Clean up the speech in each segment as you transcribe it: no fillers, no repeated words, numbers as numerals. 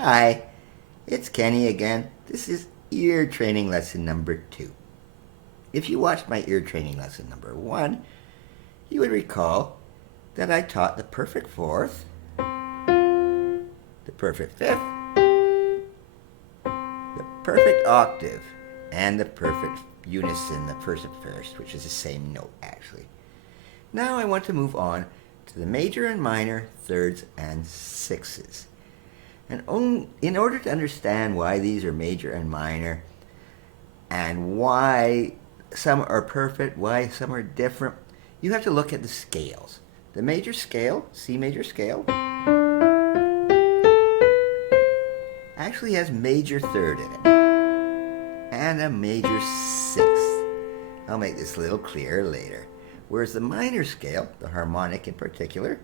Hi, it's Kenny again. This is ear training lesson number 2. If you watched my ear training lesson number 1, you would recall that I taught the perfect fourth, the perfect fifth, the perfect octave, and the perfect unison, the perfect first, which is the same note actually. Now I want to move on to the major and minor thirds and sixths. And in order to understand why these are major and minor, and why some are perfect, why some are different, you have to look at the scales. The major scale, C major scale, actually has major third in it, and a major sixth. I'll make this a little clearer later. Whereas the minor scale, the harmonic in particular,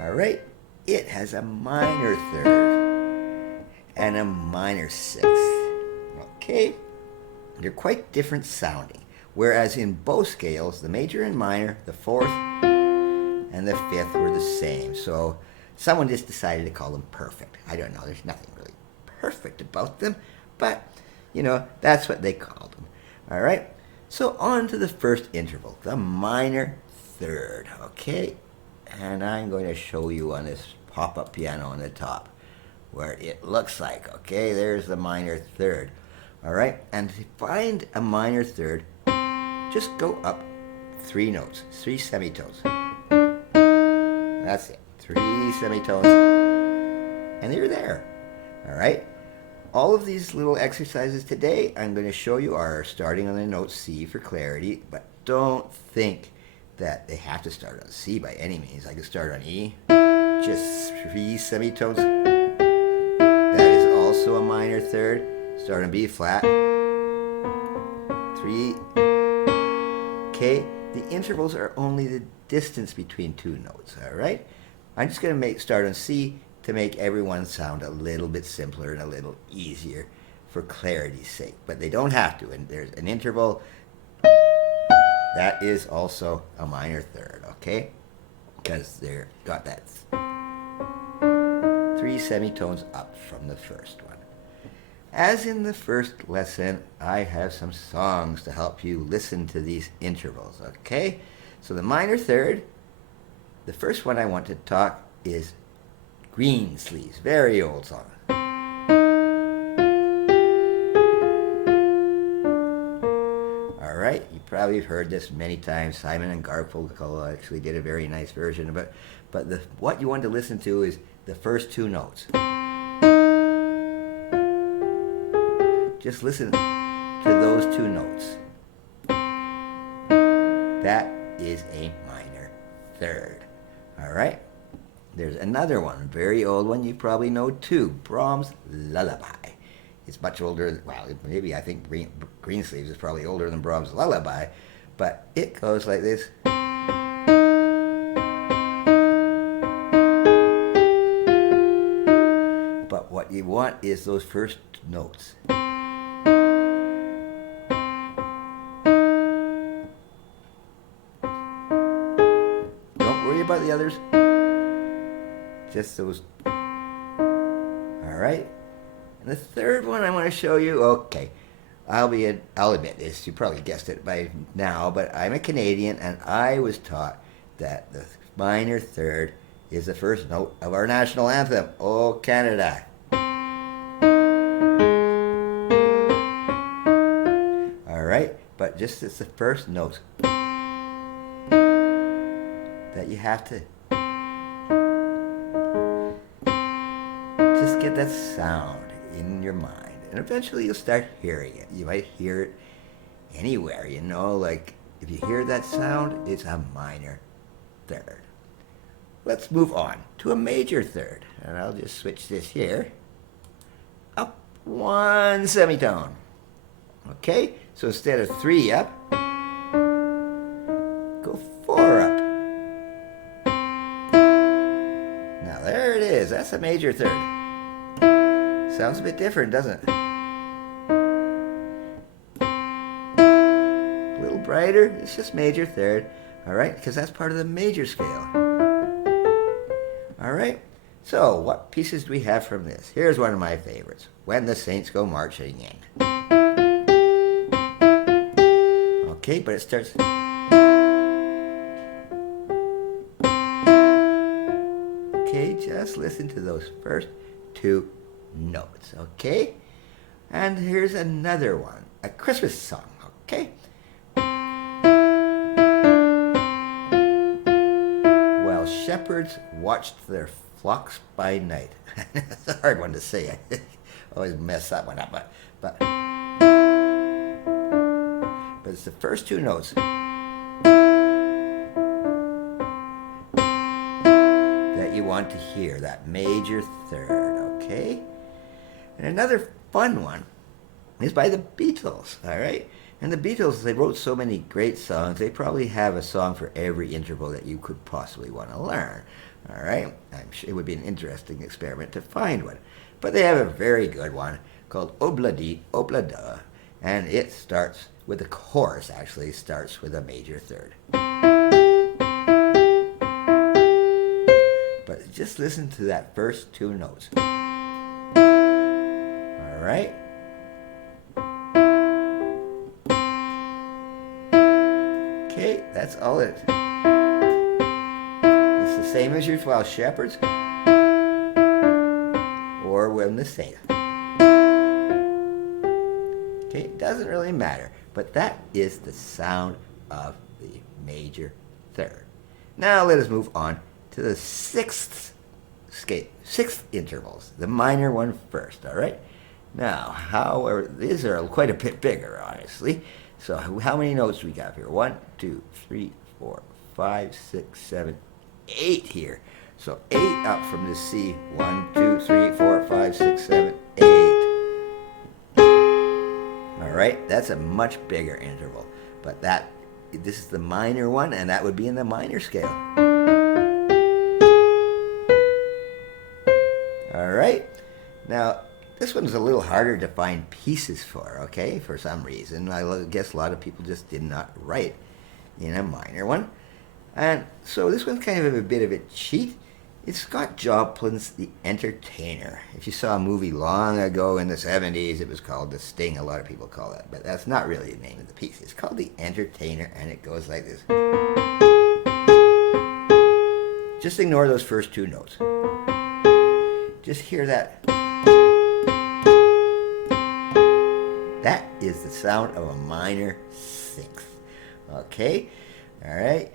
alright, it has a minor third and a minor sixth. Okay, they're quite different sounding. Whereas in both scales, the major and minor, the fourth and the fifth were the same. So someone just decided to call them perfect. I don't know, there's nothing really perfect about them, but you know, that's what they called them. Alright, so on to the first interval, the minor third. Okay, and I'm going to show you on this pop-up piano on the top where it looks like. Okay, there's the minor third. Alright, and to find a minor third, just go up 3 notes, 3 semitones. That's it, 3 semitones, and you're there. Alright, all of these little exercises today I'm going to show you are starting on the note C for clarity, but don't think that they have to start on C by any means. I can start on E, just 3 semitones. That is also a minor third. Start on B flat, 3. Okay, the intervals are only the distance between 2 notes, all right? I'm just going to start on C to make everyone sound a little bit simpler and a little easier for clarity's sake, but they don't have to. And there's an interval that is also a minor third, okay? Because they've got that 3 semitones up from the first one. As in the first lesson, I have some songs to help you listen to these intervals, okay? So the minor third, the first one I want to talk is Green Sleeves, very old song. All right, you probably have heard this many times. Simon and Garfunkel actually did a very nice version of it. But what you want to listen to is the first 2 notes. Just listen to those 2 notes. That is a minor third. All right? There's another one, a very old one you probably know too, Brahms' Lullaby. It's much older, well, maybe I think Green Sleeves is probably older than Brahms' Lullaby, but it goes like this. But what you want is those first notes. Don't worry about the others. Just those. All right. And the third one I want to show you. Okay, I'll admit this. You probably guessed it by now, but I'm a Canadian, and I was taught that the minor third is the first note of our national anthem. Oh, Canada. All right, but just it's the first note that you have to. Just get that sound in your mind, and eventually you'll start hearing it. You might hear it anywhere, you know, like if you hear that sound, it's a minor third. Let's move on to a major third, and I'll just switch this here. Up 1 semitone. Okay, so instead of 3 up, go 4 up. Now there it is, that's a major third. Sounds a bit different, doesn't it? A little brighter, it's just major third, all right, because that's part of the major scale. All right. So, what pieces do we have from this? Here's one of my favorites. When the Saints Go Marching In. Okay, but it starts. Okay, just listen to those first two notes, okay? And here's another one, a Christmas song, okay? While shepherds watched their flocks by night. It's a hard one to say. I always mess that one up, but it's the first two notes that you want to hear, that major third, okay? And another fun one is by the Beatles, all right? And the Beatles, they wrote so many great songs, they probably have a song for every interval that you could possibly want to learn, all right? I'm sure it would be an interesting experiment to find one. But they have a very good one called Obla-Dee, Obla-Da, and it starts with the chorus, actually starts with a major third. But just listen to that first two notes. All right? Okay, that's all it is. It's the same as your 12 shepherds or when the saint. Okay, it doesn't really matter, but that is the sound of the major third. Now let us move on to the sixth intervals, the minor one first, all right? Now, however, these are quite a bit bigger, honestly. So how many notes do we got here? 1, 2, 3, 4, 5, 6, 7, 8 here. So 8 up from the C. 1, 2, 3, 4, 5, 6, 7, 8. All right, that's a much bigger interval. But this is the minor one, and that would be in the minor scale. All right, now this one's a little harder to find pieces for, okay, for some reason. I guess a lot of people just did not write in a minor one. And so this one's kind of a bit of a cheat. It's Scott Joplin's The Entertainer. If you saw a movie long ago in the 70s, it was called The Sting. A lot of people call that, but that's not really the name of the piece. It's called The Entertainer, and it goes like this. Just ignore those first two notes. Just hear that. That is the sound of a minor sixth. Okay? All right?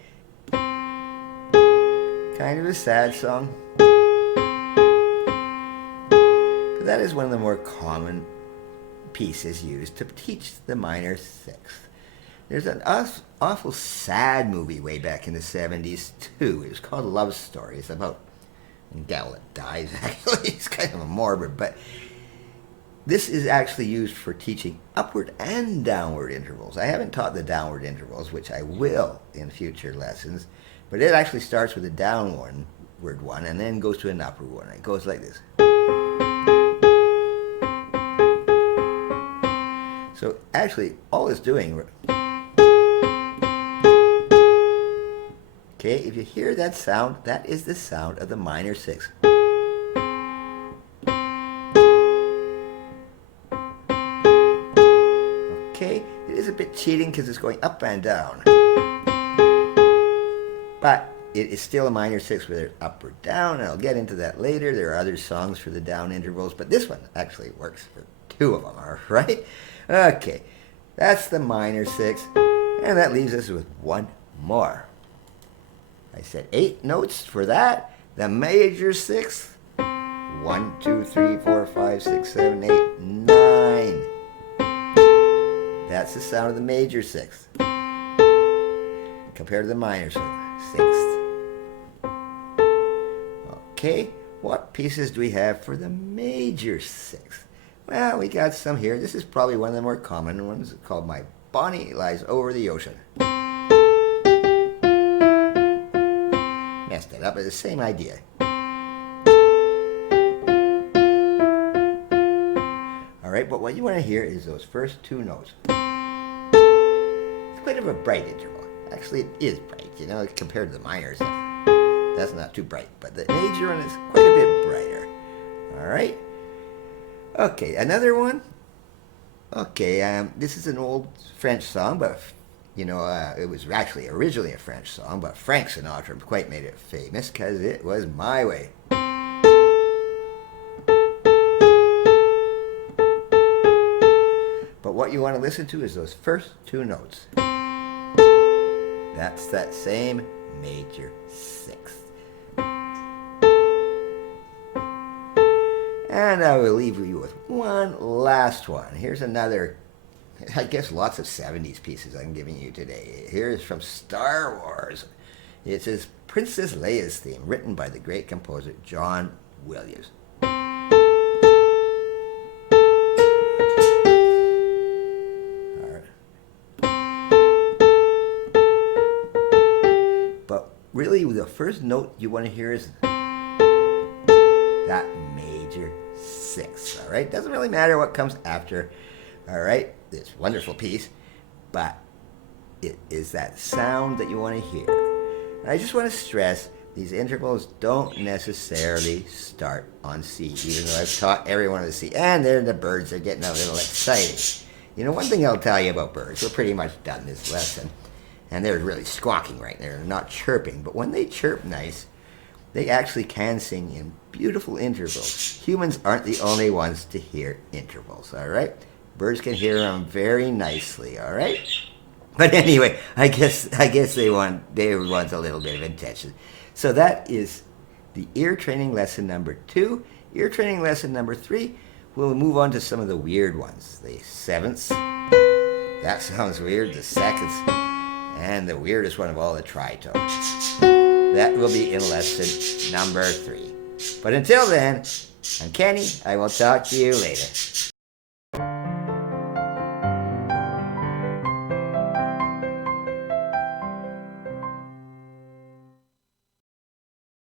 Kind of a sad song. But that is one of the more common pieces used to teach the minor sixth. There's an awful sad movie way back in the 70s, too. It was called Love Story. It's about a gal that dies, actually. It's kind of a morbid, but this is actually used for teaching upward and downward intervals. I haven't taught the downward intervals, which I will in future lessons, but it actually starts with a downward one and then goes to an upward one. It goes like this. So actually, all it's doing, okay, if you hear that sound, that is the sound of the minor sixth. Okay, it is a bit cheating because it's going up and down. But it is still a minor sixth whether it's up or down, and I'll get into that later. There are other songs for the down intervals, but this one actually works for two of them, all right? Okay, that's the minor sixth, and that leaves us with one more. I said 8 notes for that. The major sixth. 1, 2, 3, 4, 5, 6, 7, 8, 9. That's the sound of the major sixth compared to the minor sixth. Okay, what pieces do we have for the major sixth? Well, we got some here. This is probably one of the more common ones, called My Bonnie Lies Over the Ocean. Messed it up, but it's the same idea. Alright, but what you want to hear is those first two notes. It's quite of a bright interval. Actually, it is bright, compared to the minors. That's not too bright, but the major one is quite a bit brighter. All right. Okay, another one. Okay, this is an old French song, but it was actually originally a French song, but Frank Sinatra quite made it famous because it was My Way. But what you want to listen to is those first two notes. That's that same major sixth. And I will leave you with one last one. Here's another, I guess lots of 70s pieces I'm giving you today. Here's from Star Wars. It says Princess Leia's theme, written by the great composer John Williams. Really, the first note you want to hear is that major sixth, all right? Doesn't really matter what comes after, all right? It's a wonderful piece, but it is that sound that you want to hear. And I just want to stress, these intervals don't necessarily start on C, even though I've taught everyone to C. And there the birds are getting a little excited. One thing I'll tell you about birds, we're pretty much done this lesson. And they're really squawking right there, not chirping. But when they chirp nice, they actually can sing in beautiful intervals. Humans aren't the only ones to hear intervals, all right? Birds can hear them very nicely, all right? But anyway, I guess they want a little bit of attention. So that is the ear training lesson number 2. Ear training lesson number 3, we'll move on to some of the weird ones. The sevenths, that sounds weird. The seconds, and the weirdest one of all, the tritones. That will be in lesson number 3. But until then, I'm Kenny. I will talk to you later.